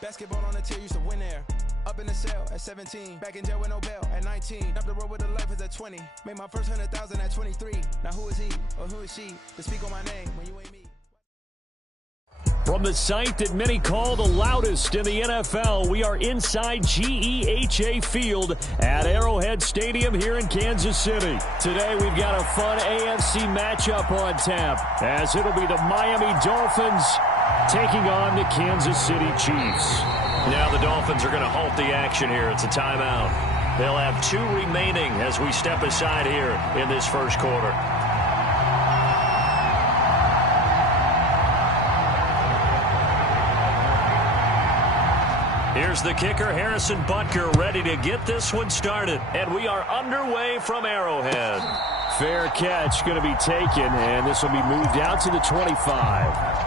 Basketball on the tier, used to win there. Up in the cell at 17, back in jail with no bail at 19. Up the road with the life is at 20. Made my first 100,000 at 23. Now who is he or who is she to speak on my name when you ain't me? From the site that many call the loudest in the NFL, we are inside GEHA Field at Arrowhead Stadium here in Kansas City. Today we've got a fun AFC matchup on tap, as it'll be the Miami Dolphins taking on the Kansas City Chiefs. Now the Dolphins are going to halt the action here. It's a timeout. They'll have 2 remaining as we step aside here in this first quarter. Here's the kicker, Harrison Butker, ready to get this one started. And we are underway from Arrowhead. Fair catch going to be taken, and this will be moved out to the 25.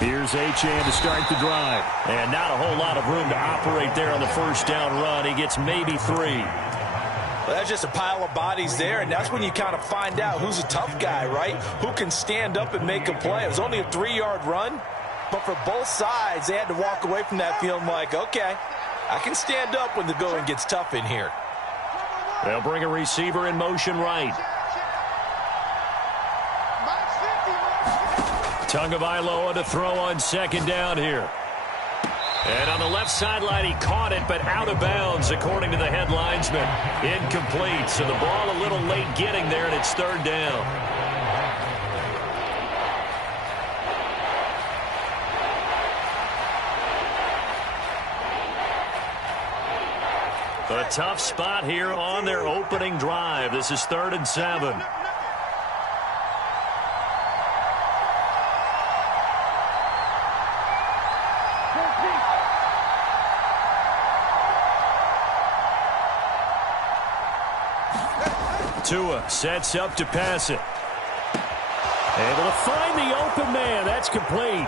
Here's Achane to start the drive. And not a whole lot of room to operate there on the first down run. He gets maybe 3. Well, that's just a pile of bodies there, and that's when you kind of find out who's a tough guy, right? Who can stand up and make a play. It was only a 3-yard run, but for both sides, they had to walk away from that feeling like, okay, I can stand up when the going gets tough in here. They'll bring a receiver in motion right. Tagovailoa to throw on second down here. And on the left sideline, he caught it, but out of bounds, according to the head linesman. Incomplete, so the ball a little late getting there, and it's third down. A tough spot here on their opening drive. This is 3rd and 7. Tua sets up to pass it. Able to find the open man. That's complete.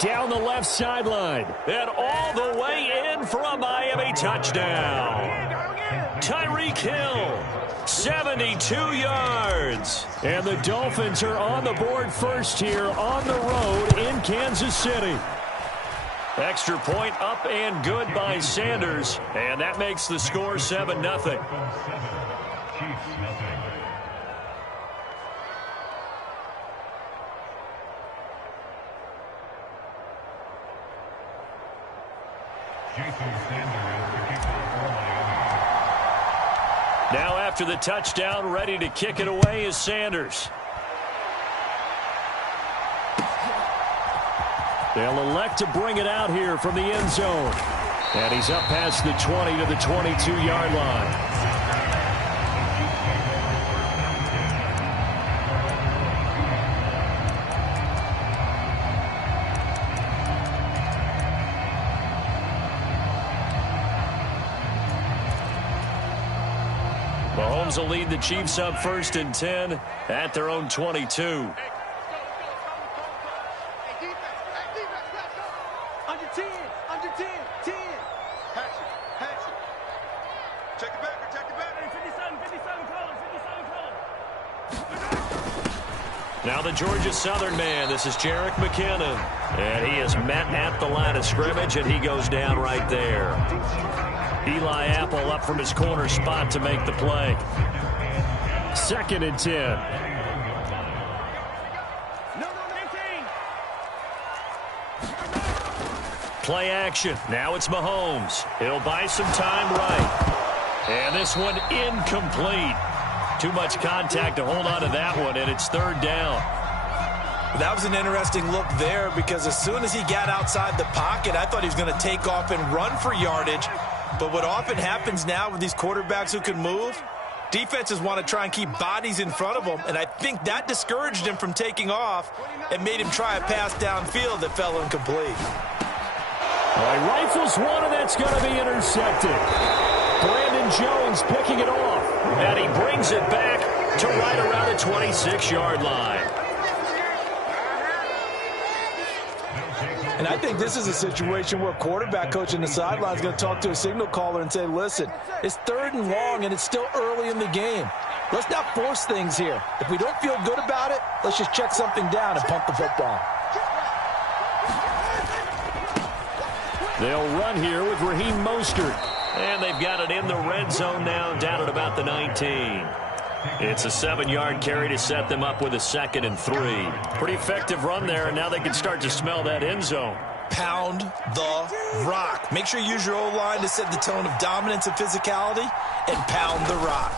Down the left sideline. And all the way in for a Miami touchdown. Tyreek Hill, 72 yards. And the Dolphins are on the board first here on the road in Kansas City. Extra point up and good by Sanders. And that makes the score 7-0. Now after the touchdown, ready to kick it away is Sanders. They'll elect to bring it out here from the end zone. And he's up past the 20 to the 22-yard line. Mahomes will lead the Chiefs up 1st and 10 at their own 22. Now the Georgia Southern man, this is Jerick McKinnon. And he is met at the line of scrimmage, and he goes down right there. Eli Apple up from his corner spot to make the play. 2nd and 10. Play action. Now it's Mahomes. He'll buy some time right. And this one incomplete. Too much contact to hold on to that one, and it's 3rd down. That was an interesting look there because as soon as he got outside the pocket, I thought he was going to take off and run for yardage. But what often happens now with these quarterbacks who can move, defenses want to try and keep bodies in front of them, and I think that discouraged him from taking off and made him try a pass downfield that fell incomplete. Well, he rifles one, and that's going to be intercepted. Brandon Jones picking it off. And he brings it back to right around the 26-yard line. And I think this is a situation where quarterback coach in the sideline is going to talk to a signal caller and say, listen, it's 3rd and long, and it's still early in the game. Let's not force things here. If we don't feel good about it, let's just check something down and pump the football. They'll run here with Raheem Mostert. And they've got it in the red zone now, down at about the 19. It's a 7-yard carry to set them up with a 2nd and 3. Pretty effective run there, and now they can start to smell that end zone. Pound the rock. Make sure you use your O-line to set the tone of dominance and physicality, and pound the rock.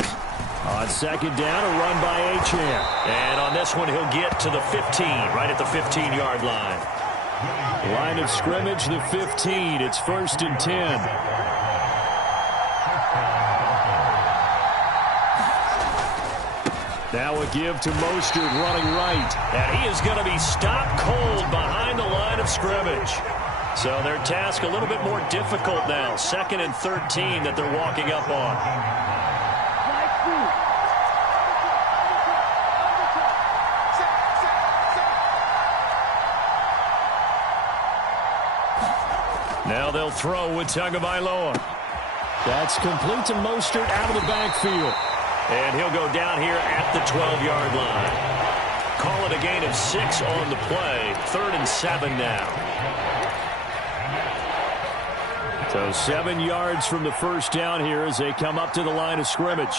On 2nd down, a run by Achane. And on this one, he'll get to the 15, right at the 15-yard line. Line of scrimmage, the 15. It's 1st and 10. Now a give to Mostert running right. And he is going to be stopped cold behind the line of scrimmage. So their task a little bit more difficult now. 2nd and 13 that they're walking up on. Now they'll throw with Tagovailoa. That's complete to Mostert out of the backfield. And he'll go down here at the 12-yard line. Call it a gain of 6 on the play. 3rd and 7 now. So 7 yards from the first down here as they come up to the line of scrimmage.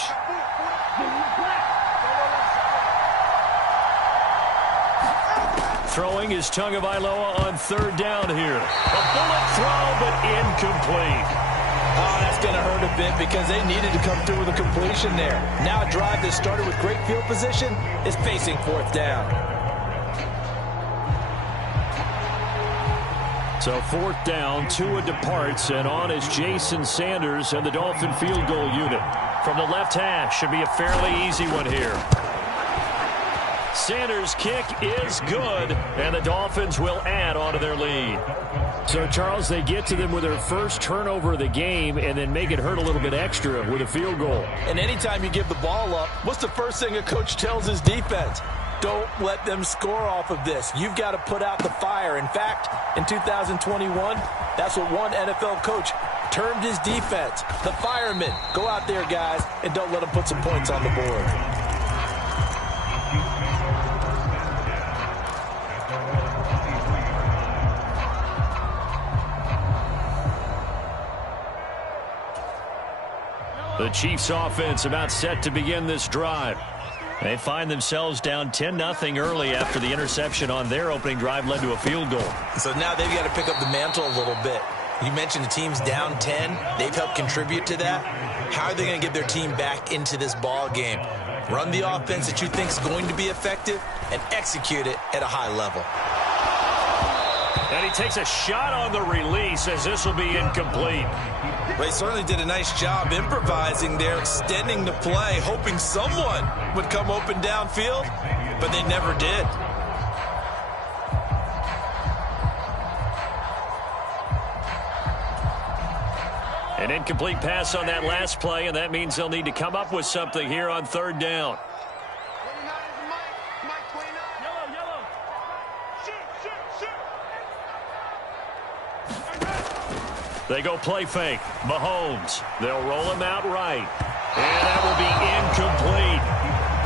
Throwing is Tagovailoa on 3rd down here. A bullet throw, but incomplete. Oh, that's going to hurt a bit because they needed to come through with a completion there. Now a drive that started with great field position is facing 4th down. So 4th down, Tua departs, and on is Jason Sanders and the Dolphin field goal unit. From the left hash, should be a fairly easy one here. Sanders' kick is good, and the Dolphins will add on to their lead. So, Charles, they get to them with their first turnover of the game and then make it hurt a little bit extra with a field goal. And anytime you give the ball up, what's the first thing a coach tells his defense? Don't let them score off of this. You've got to put out the fire. In fact, in 2021, that's what one NFL coach termed his defense. The firemen. Go out there, guys, and don't let them put some points on the board. The Chiefs offense about set to begin this drive. They find themselves down 10-0 early after the interception on their opening drive led to a field goal. So now they've got to pick up the mantle a little bit. You mentioned the team's down 10. They've helped contribute to that. How are they going to get their team back into this ball game? Run the offense that you think is going to be effective and execute it at a high level. And he takes a shot on the release as this will be incomplete. They certainly did a nice job improvising there, extending the play, hoping someone would come open downfield, but they never did. An incomplete pass on that last play, and that means they'll need to come up with something here on 3rd down. They go play fake. Mahomes. They'll roll him out right. And that will be incomplete.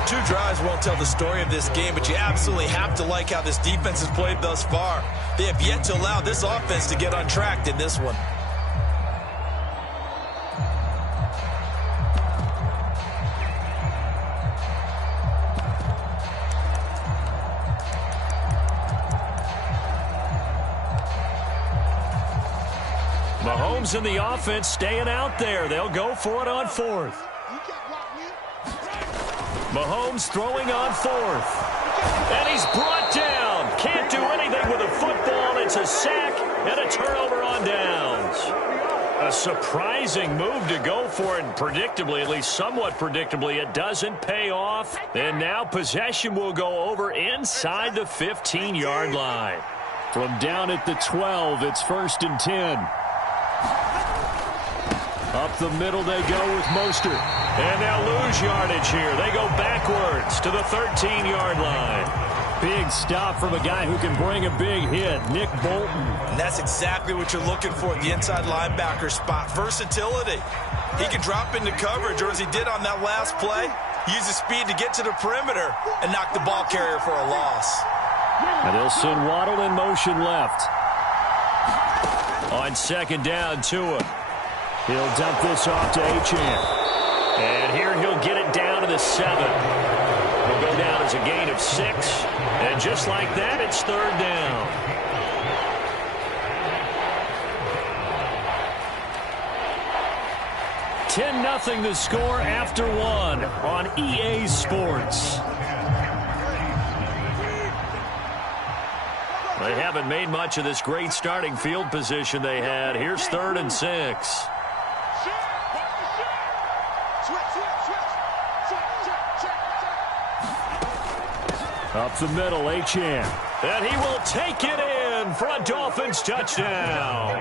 2 drives won't tell the story of this game, but you absolutely have to like how this defense has played thus far. They have yet to allow this offense to get untracked in this one. Mahomes and the offense staying out there. They'll go for it on 4th. Mahomes throwing on 4th. And he's brought down. Can't do anything with a football. It's a sack and a turnover on downs. A surprising move to go for it, and predictably, at least somewhat predictably, it doesn't pay off. And now possession will go over inside the 15-yard line. From down at the 12, it's 1st and 10. Up the middle they go with Mostert. And they'll lose yardage here. They go backwards to the 13-yard line. Big stop from a guy who can bring a big hit, Nick Bolton. And that's exactly what you're looking for at the inside linebacker spot. Versatility. He can drop into coverage, or as he did on that last play, use his speed to get to the perimeter and knock the ball carrier for a loss. And they'll send Waddle in motion left. On 2nd down, Tua. He'll dump this off to Achane. And here he'll get it down to the 7. He'll go down as a gain of 6. And just like that, it's 3rd down. $10-0 the score after 1 on EA Sports. They haven't made much of this great starting field position they had. Here's 3rd and 6. Up the middle, Achane. And he will take it in for a Dolphins touchdown.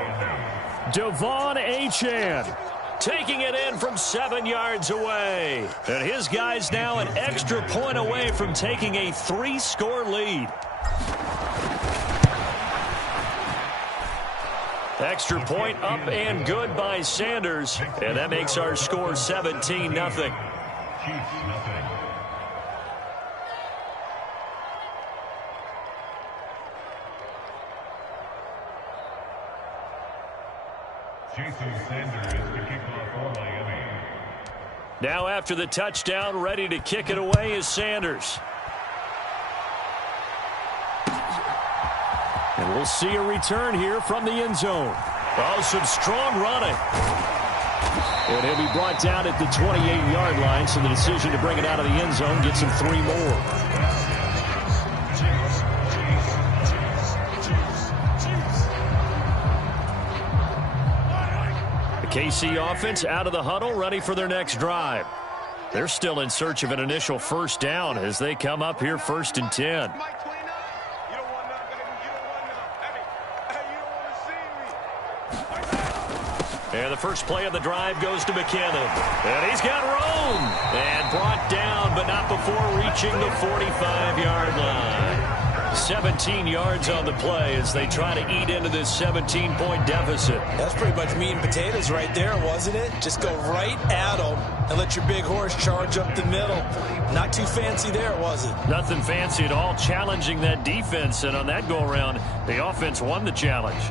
Devon Achane. Taking it in from 7 yards away. And his guy's now an extra point away from taking a 3-score lead. Extra point up and good by Sanders. And that makes our score 17-0. Now after the touchdown, ready to kick it away is Sanders. And we'll see a return here from the end zone. Oh, some strong running. And he'll be brought down at the 28-yard line, so the decision to bring it out of the end zone gets him 3 more. KC offense out of the huddle, ready for their next drive. They're still in search of an initial 1st down as they come up here 1st and 10. And the first play of the drive goes to McKinnon. And he's got room. And brought down, but not before reaching the 45-yard line. 17 yards on the play as they try to eat into this 17-point deficit. That's pretty much meat and potatoes right there, wasn't it? Just go right at them and let your big horse charge up the middle. Not too fancy there, was it? Nothing fancy at all, challenging that defense. And on that go-around, the offense won the challenge.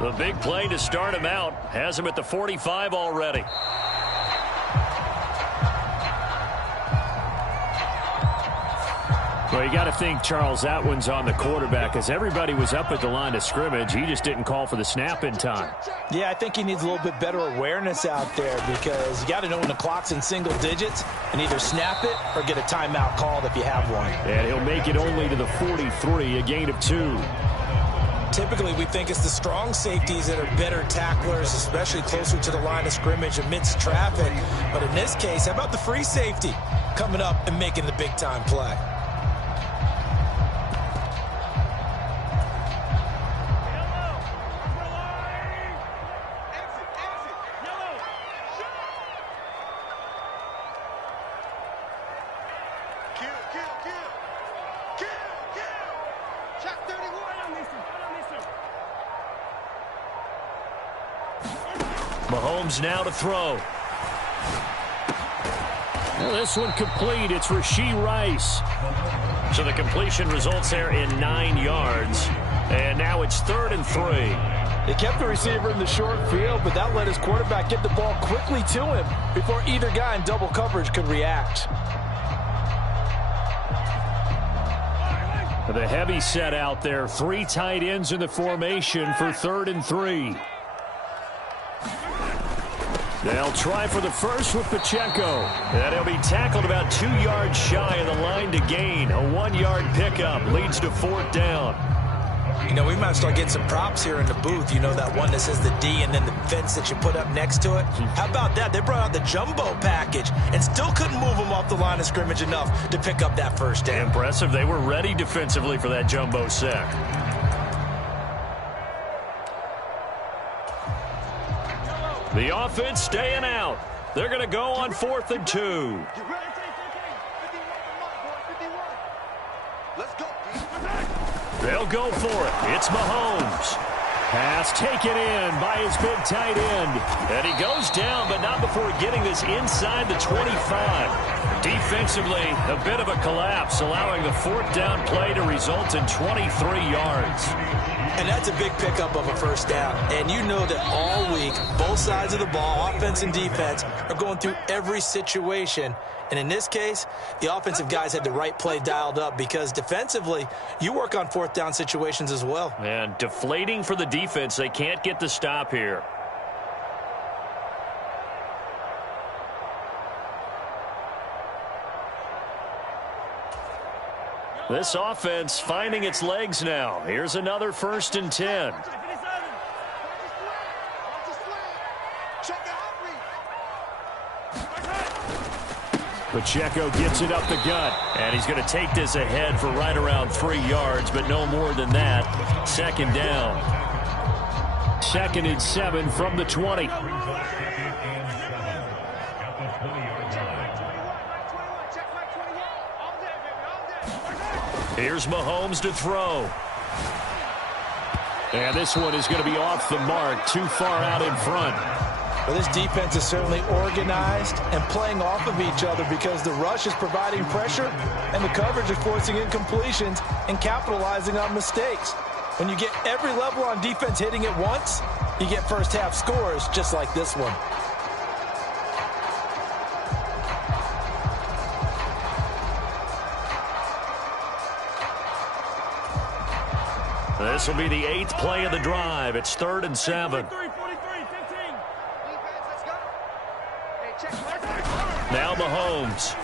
The big play to start him out has him at the 45 already. Well, you got to think, Charles, that one's on the quarterback, as everybody was up at the line of scrimmage. He just didn't call for the snap in time. Yeah, I think he needs a little bit better awareness out there, because you got to know when the clock's in single digits and either snap it or get a timeout called if you have one. And he'll make it only to the 43, a gain of 2. Typically, we think it's the strong safeties that are better tacklers, especially closer to the line of scrimmage amidst traffic. But in this case, how about the free safety coming up and making the big-time play? Mahomes now to throw. Well, this one complete. It's Rashee Rice. So the completion results there in 9 yards. And now it's 3rd and 3. They kept the receiver in the short field, but that let his quarterback get the ball quickly to him before either guy in double coverage could react. The heavy set out there. 3 tight ends in the formation for 3rd and 3. They'll try for the first with Pacheco. And he'll be tackled about 2 yards shy of the line to gain. A 1-yard pickup leads to 4th down. You know, we might start getting some props here in the booth. You know, that one that says the D and then the fence that you put up next to it? How about that? They brought out the jumbo package and still couldn't move them off the line of scrimmage enough to pick up that first down. Impressive. They were ready defensively for that jumbo sack. The offense staying out. They're going to go on 4th and 2. They'll go for it. It's Mahomes. Pass taken in by his big tight end. And he goes down, but not before getting this inside the 25. Defensively, a bit of a collapse, allowing the 4th down play to result in 23 yards. And that's a big pickup of a first down. And you know that all week, both sides of the ball, offense and defense, are going through every situation. And in this case, the offensive guys had the right play dialed up because defensively, you work on 4th down situations as well. And deflating for the defense. They can't get the stop here. This offense finding its legs now. Here's another 1st and 10. Pacheco gets it up the gut, and he's going to take this ahead for right around 3 yards, but no more than that. 2nd down. 2nd and 7 from the 20. Here's Mahomes to throw. And this one is going to be off the mark, too far out in front. Well, this defense is certainly organized and playing off of each other because the rush is providing pressure and the coverage is forcing incompletions and capitalizing on mistakes. When you get every level on defense hitting at once, you get first half scores just like this one. This will be the 8th play of the drive. It's 3rd and 7. Now Mahomes.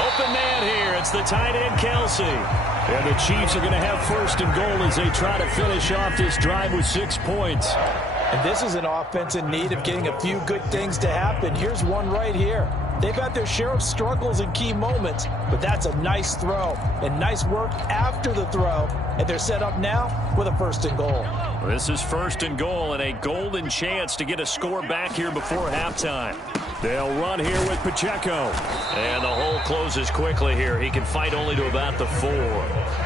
Open man here. It's the tight end, Kelsey. And the Chiefs are going to have 1st and goal as they try to finish off this drive with 6 points. And this is an offense in need of getting a few good things to happen. Here's one right here. They've had their share of struggles in key moments, but that's a nice throw and nice work after the throw. And they're set up now with a 1st and goal. This is 1st and goal and a golden chance to get a score back here before halftime. They'll run here with Pacheco. And the hole closes quickly here. He can fight only to about the 4.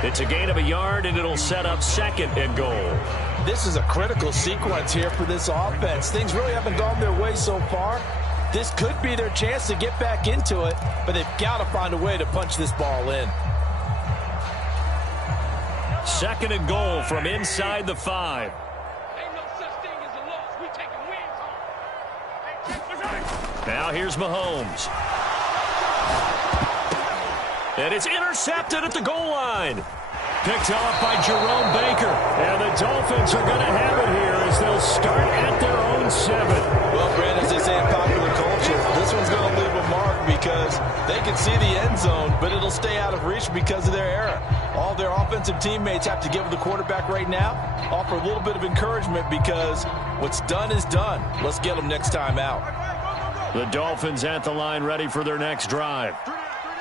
It's a gain of a yard, and it'll set up 2nd and goal. This is a critical sequence here for this offense. Things really haven't gone their way so far. This could be their chance to get back into it, but they've got to find a way to punch this ball in. 2nd and goal from inside the 5. Now here's Mahomes. And it's intercepted at the goal line. Picked off by Jerome Baker. And the Dolphins are going to have it here as they'll start at their own 7. Well, Brandon, as they say in popular culture, this one's going to leave a mark because they can see the end zone, but it'll stay out of reach because of their error. All their offensive teammates have to give the quarterback right now, offer a little bit of encouragement because what's done is done. Let's get them next time out. The Dolphins at the line ready for their next drive.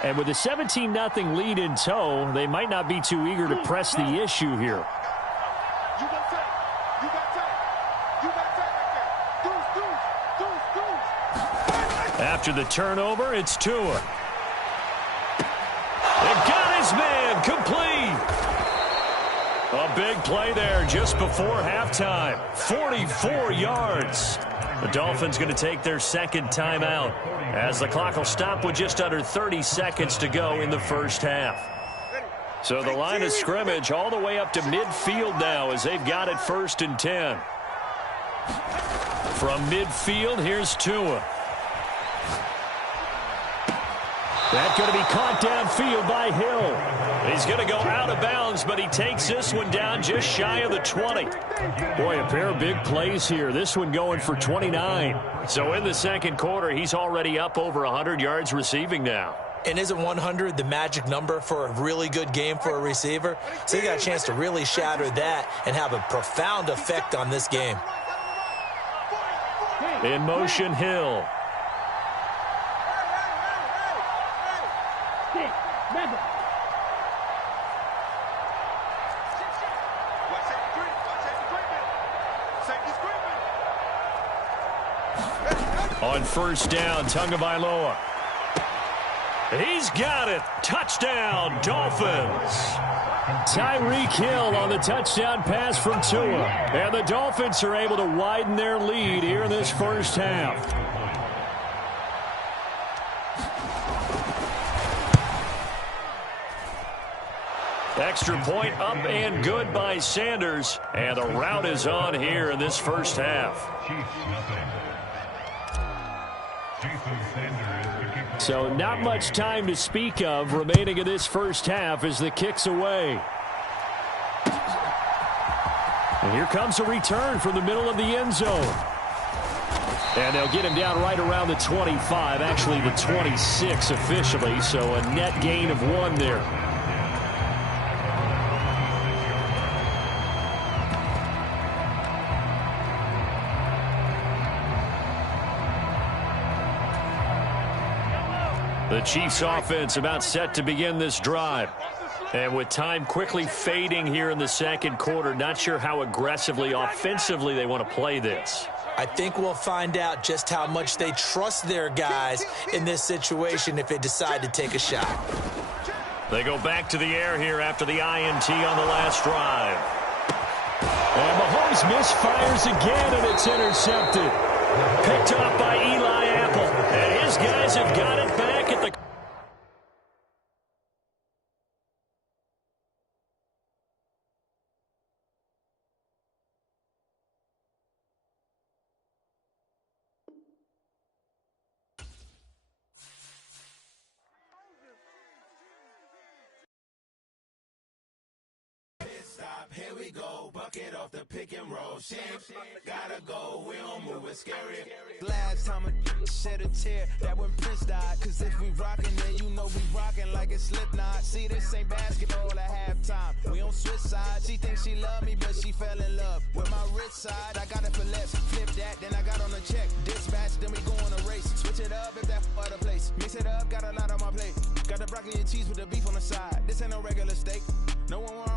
And with a 17-0 lead in tow, they might not be too eager to press the issue here. After the turnover, it's Tua. They got his man complete. A big play there just before halftime. 44 yards. The Dolphins going to take their 2nd timeout as the clock will stop with just under 30 seconds to go in the first half. So the line of scrimmage all the way up to midfield now as they've got it 1st and 10. From midfield, here's Tua. That's going to be caught downfield by Hill. He's going to go out of bounds, but he takes this one down just shy of the 20. Boy, a pair of big plays here. This one going for 29. So in the 2nd quarter, he's already up over 100 yards receiving now. And isn't 100 the magic number for a really good game for a receiver? So he got a chance to really shatter that and have a profound effect on this game. In motion, Hill. On first down, Tagovailoa. He's got it. Touchdown, Dolphins. Tyreek Hill on the touchdown pass from Tua. And the Dolphins are able to widen their lead here in this first half. Extra point up and good by Sanders. And the route is on here in this first half. So not much time to speak of remaining in this first half as the kick's away. And here comes a return from the middle of the end zone. And they'll get him down right around the 25, actually the 26 officially, so a net gain of 1 there. The Chiefs offense about set to begin this drive. And with time quickly fading here in the second quarter, not sure how aggressively, offensively they want to play this. I think we'll find out just how much they trust their guys in this situation if they decide to take a shot. They go back to the air here after the INT on the last drive. And Mahomes misfires again, and it's intercepted. Picked off by Eli Apple. And his guys have got it back at the... Here we go, bucket off the pick and roll. Shit, gotta go, we don't move it scary. Last time I shed a tear, that when Prince died. Cause if we rockin', then you know we rockin' like a Slipknot. See, this ain't basketball at halftime. We on switch sides. She thinks she love me, but she fell in love with my rich side. I got it for less, flip that, then I got on a check. Dispatch, then we go on a race. Switch it up if that other place. Mix it up, got a lot on my plate. Got the broccoli and cheese with the beef on the side. This ain't no regular steak. No one want